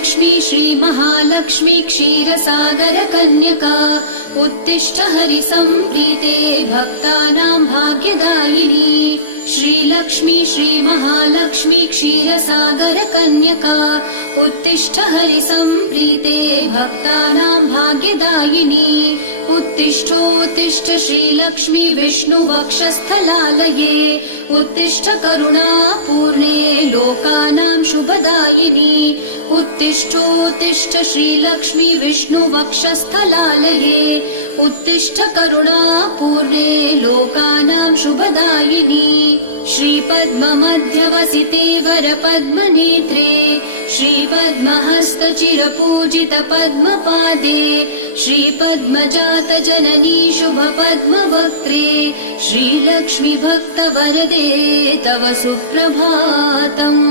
श्रीलक्ष्मी श्रीमहालक्ष्मी क्षीरसागरकन्यका उत्तिष्ठ हरिसम्प्रीते भक्तानां भाग्यदायिनी। श्रीलक्ष्मी श्रीमहालक्ष्मी क्षीरसागरकन्यका उत्तिष्ठ हरिसम्प्रीते भक्तानां भाग्यदायिनी। उत्तिष्ठोत्तिष्ठ श्रीलक्ष्मी विष्णुवक्षस्थलालये उत्तिष्ठ करुणापूर्णे लोकानां शुभदायिनी। उत्तिष्ठोत्तिष्ठ श्रीलक्ष्मी विष्णुवक्षस्थलालये उत्तिष्ठ करुणापूर्णे लोकानां शुभदायिनी। श्रीपद्ममध्यवसिते वरपद्मनेत्रे श्रीपद्महस्तचिरपूजित पद्मपादे श्रीपद्मजातजननी शुभपद्मवक्त्रे श्रीलक्ष्मी भक्तवरदे तव सुप्रभातम्।